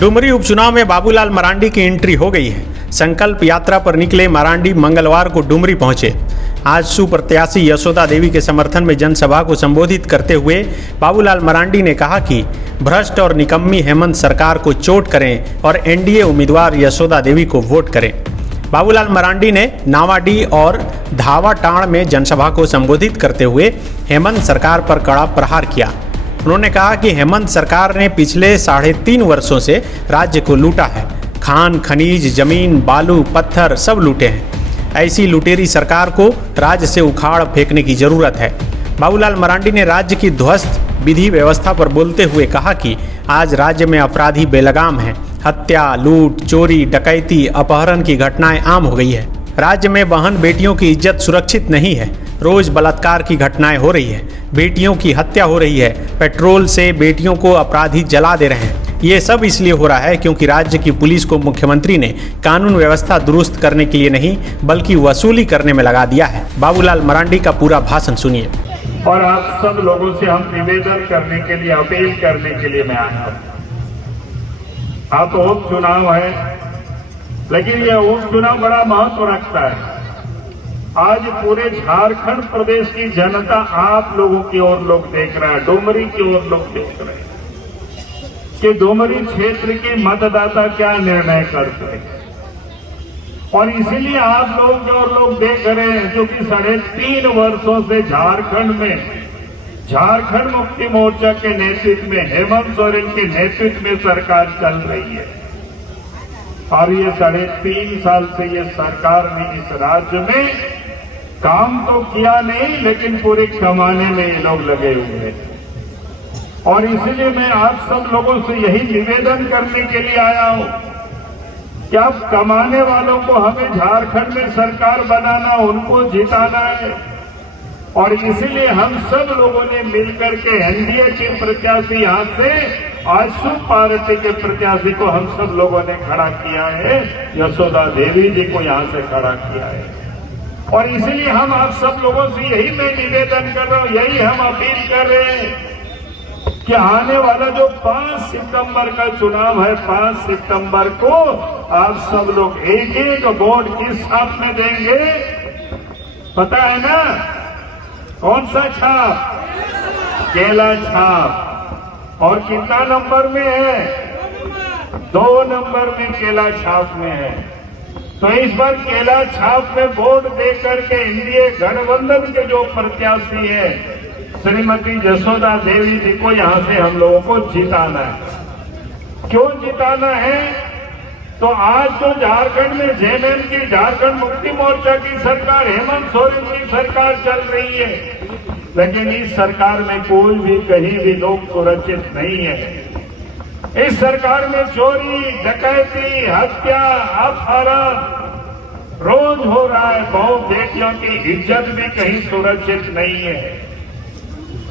डुमरी उपचुनाव में बाबूलाल मरांडी की एंट्री हो गई है। संकल्प यात्रा पर निकले मरांडी मंगलवार को डुमरी पहुंचे। आजसू प्रत्याशी यशोदा देवी के समर्थन में जनसभा को संबोधित करते हुए बाबूलाल मरांडी ने कहा कि भ्रष्ट और निकम्मी हेमंत सरकार को चोट करें और एनडीए उम्मीदवार यशोदा देवी को वोट करें। बाबूलाल मरांडी ने नावाडीह और धावाटांड़ में जनसभा को संबोधित करते हुए हेमंत सरकार पर कड़ा प्रहार किया। उन्होंने कहा कि हेमंत सरकार ने पिछले 3.5 वर्षों से राज्य को लूटा है। खान खनीज, जमीन, बालू, पत्थर सब लूटे हैं। ऐसी लुटेरी सरकार को राज्य से उखाड़ फेंकने की जरूरत है। बाबूलाल मरांडी ने राज्य की ध्वस्त विधि व्यवस्था पर बोलते हुए कहा कि आज राज्य में अपराधी बेलगाम हैं। हत्या, लूट, चोरी, डकैती, अपहरण की घटनाएं आम हो गई है। राज्य में बहन बेटियों की इज्जत सुरक्षित नहीं है। रोज बलात्कार की घटनाएं हो रही है। बेटियों की हत्या हो रही है। पेट्रोल से बेटियों को अपराधी जला दे रहे हैं। ये सब इसलिए हो रहा है क्योंकि राज्य की पुलिस को मुख्यमंत्री ने कानून व्यवस्था दुरुस्त करने के लिए नहीं बल्कि वसूली करने में लगा दिया है। बाबूलाल मरांडी का पूरा भाषण सुनिए। और आप सब लोगों से हम निवेदन करने के लिए, अपील करने के लिए मैं आया हूं। आप उपचुनाव है, लेकिन यह उपचुनाव बड़ा महत्व रखता है। आज पूरे झारखंड प्रदेश की जनता आप लोगों की ओर लोग देख रहा है, डुमरी की ओर लोग देख रहे हैं कि डुमरी क्षेत्र के मतदाता क्या निर्णय करते हैं। और इसीलिए आप लोग जो लोग देख रहे हैं, जो कि 3.5 वर्षों से झारखंड में झारखंड मुक्ति मोर्चा के नेतृत्व में, हेमंत सोरेन के नेतृत्व में सरकार चल रही है। और ये 3.5 साल से ये सरकार ने इस राज्य में काम तो किया नहीं, लेकिन पूरे कमाने में ये लोग लगे हुए हैं। और इसलिए मैं आप सब लोगों से यही निवेदन करने के लिए आया हूं कि आप कमाने वालों को हमें झारखंड में सरकार बनाना, उनको जिताना है। और इसीलिए हम सब लोगों ने मिलकर के एनडीए के प्रत्याशी यहां से आजसू पार्टी के प्रत्याशी को हम सब लोगों ने खड़ा किया है, यशोदा देवी जी को यहां से खड़ा किया है। और इसीलिए हम आप सब लोगों से यही मैं निवेदन कर रहा हूं, यही हम अपील कर रहे हैं कि आने वाला जो 5 सितंबर का चुनाव है, 5 सितंबर को आप सब लोग एक वोट किस छाप में देंगे पता है ना? कौन सा छाप? केला छाप। और कितना नंबर में है? 2 नंबर में केला छाप में है। तो इस बार केला छाप में वोट देकर के एनडीए गठबंधन के जो प्रत्याशी है श्रीमती यशोदा देवी जी को यहां से हम लोगों को जिताना है। क्यों जिताना है? तो आज जो झारखंड में जेएमएम की, झारखंड मुक्ति मोर्चा की सरकार, हेमंत सोरेन की सरकार चल रही है, लेकिन इस सरकार में कोई भी कहीं भी लोग सुरक्षित नहीं है। इस सरकार में चोरी, डकैती, हत्या, अपहरण रोज हो रहा है। बहु बेटियों की इज्जत भी कहीं सुरक्षित नहीं है।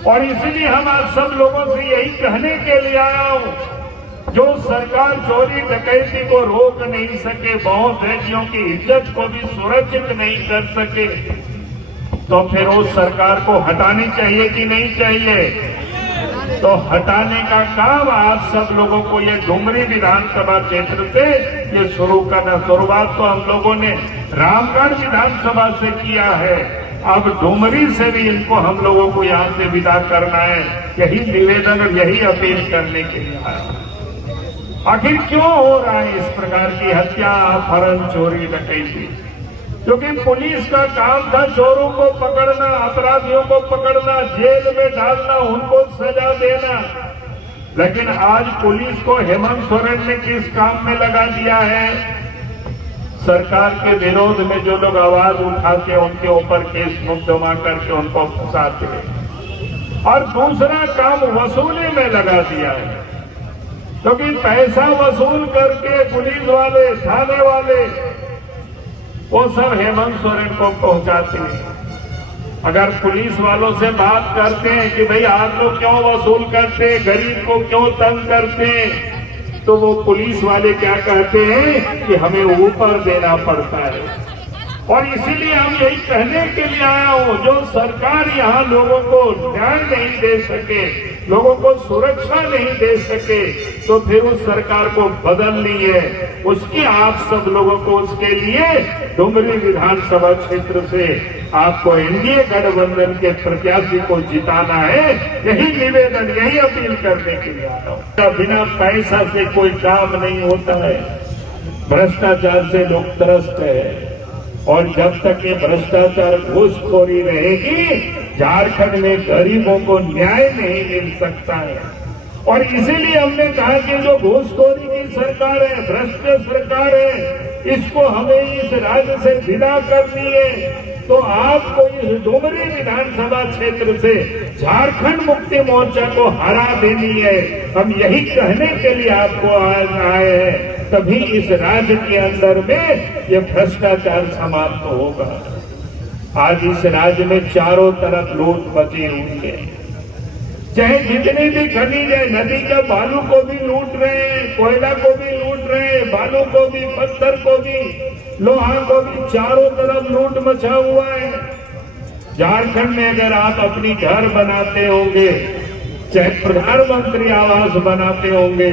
और इसलिए हम आज सब लोगों से यही कहने के लिए आया हूं, जो सरकार चोरी डकैती को रोक नहीं सके, बहु बेटियों की इज्जत को भी सुरक्षित नहीं कर सके, तो फिर उस सरकार को हटानी चाहिए कि नहीं चाहिए? तो हटाने का काम आप सब लोगों को ये डुमरी विधानसभा क्षेत्र से ये शुरू करना। शुरुआत तो हम लोगों ने रामगढ़ विधानसभा से किया है, अब डुमरी से भी इनको हम लोगों को यहाँ से विदा करना है। यही निवेदन और यही अपील करने के लिए आया। आखिर क्यों हो रहा है इस प्रकार की हत्या, अपहरण, चोरी, डकैती? क्योंकि पुलिस का काम था चोरों को पकड़ना, अपराधियों को पकड़ना, जेल में डालना, उनको सजा देना। लेकिन आज पुलिस को हेमंत सोरेन ने किस काम में लगा दिया है? सरकार के विरोध में जो लोग आवाज उठाते उनके ऊपर केस मुकदमा करके उनको फंसाते हैं। और दूसरा काम वसूली में लगा दिया है, क्योंकि पैसा वसूल करके पुलिस वाले, थाने वाले वो सब हेमंत सोरेन को पहुंचाते हैं। अगर पुलिस वालों से बात करते हैं कि भाई आप लोग क्यों वसूल करते, गरीब को क्यों तंग करते, तो वो पुलिस वाले क्या कहते हैं कि हमें ऊपर देना पड़ता है। और इसीलिए हम यही कहने के लिए आया हूं, जो सरकार यहाँ लोगों को न्याय नहीं दे सके, लोगों को सुरक्षा नहीं दे सके, तो फिर उस सरकार को बदलनी है। उसकी आप सब लोगों को उसके लिए डुमरी विधानसभा क्षेत्र से आपको एनडीए गठबंधन के प्रत्याशी को जिताना है। यही निवेदन, यही अपील करने के लिए आया हूं। बिना पैसा से कोई काम नहीं होता है, भ्रष्टाचार से लोग त्रस्त है, और जब तक ये भ्रष्टाचार घूसखोरी रहेगी, झारखंड में गरीबों को न्याय नहीं मिल सकता है। और इसीलिए हमने कहा कि जो घूसखोरी की सरकार है, भ्रष्ट सरकार है, इसको हमें इस राज्य से विदा करनी है। तो आपको इस डुमरी विधानसभा क्षेत्र से झारखंड मुक्ति मोर्चा को हरा देनी है। हम यही कहने के लिए आपको आज आए हैं, तभी इस राज्य के अंदर में ये भ्रष्टाचार समाप्त होगा। आज इस राज्य में चारों तरफ लूट मची हुई है, चाहे जितनी भी खनिज है, नदी का बालू को भी लूट रहे हैं, कोयला को भी लूट रहे हैं, बालू को भी, पत्थर को भी, लोहा को भी, चारों तरफ लूट मचा हुआ है। झारखंड में अगर आप अपनी घर बनाते होंगे, चाहे प्रधानमंत्री आवास बनाते होंगे,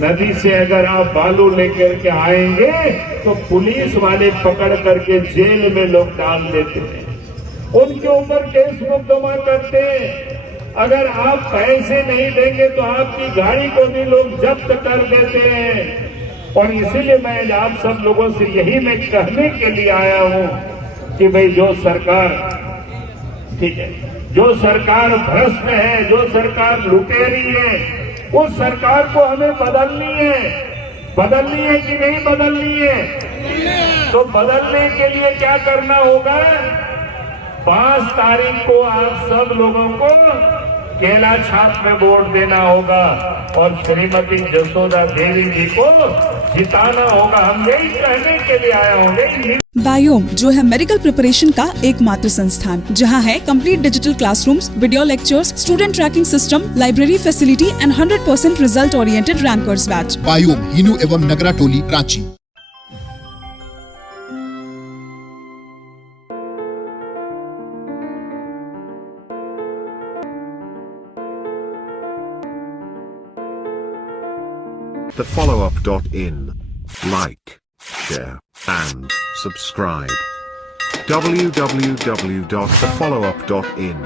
नदी से अगर आप बालू लेकर के आएंगे तो पुलिस वाले पकड़ करके जेल में लोग डाल देते हैं, उनके ऊपर केस मुकदमा करते हैं। अगर आप पैसे नहीं देंगे तो आपकी गाड़ी को भी लोग जब्त कर देते हैं। और इसीलिए मैं आप सब लोगों से यही मैं कहने के लिए आया हूं कि भाई जो सरकार, ठीक है, जो सरकार भ्रष्ट है, जो सरकार लुटेरी है, उस सरकार को हमें बदलनी है। बदलनी है कि नहीं बदलनी है? तो बदलने के लिए क्या करना होगा? 5 तारीख को आप सब लोगों को केला छाप में वोट देना होगा और श्रीमती जसोदा देवी जी को जिताना होगा। हम यही कहने के लिए आया हूँ। बायोम जो है मेडिकल प्रिपरेशन का एकमात्र संस्थान, जहां है complete digital classrooms, video lectures, student tracking system, library facility and 100% result oriented rankers batch. Biome, Hinoo एवं नगरा टोली, Ranchi. thefollowup.in. Like, share, and subscribe. www.thefollowup.in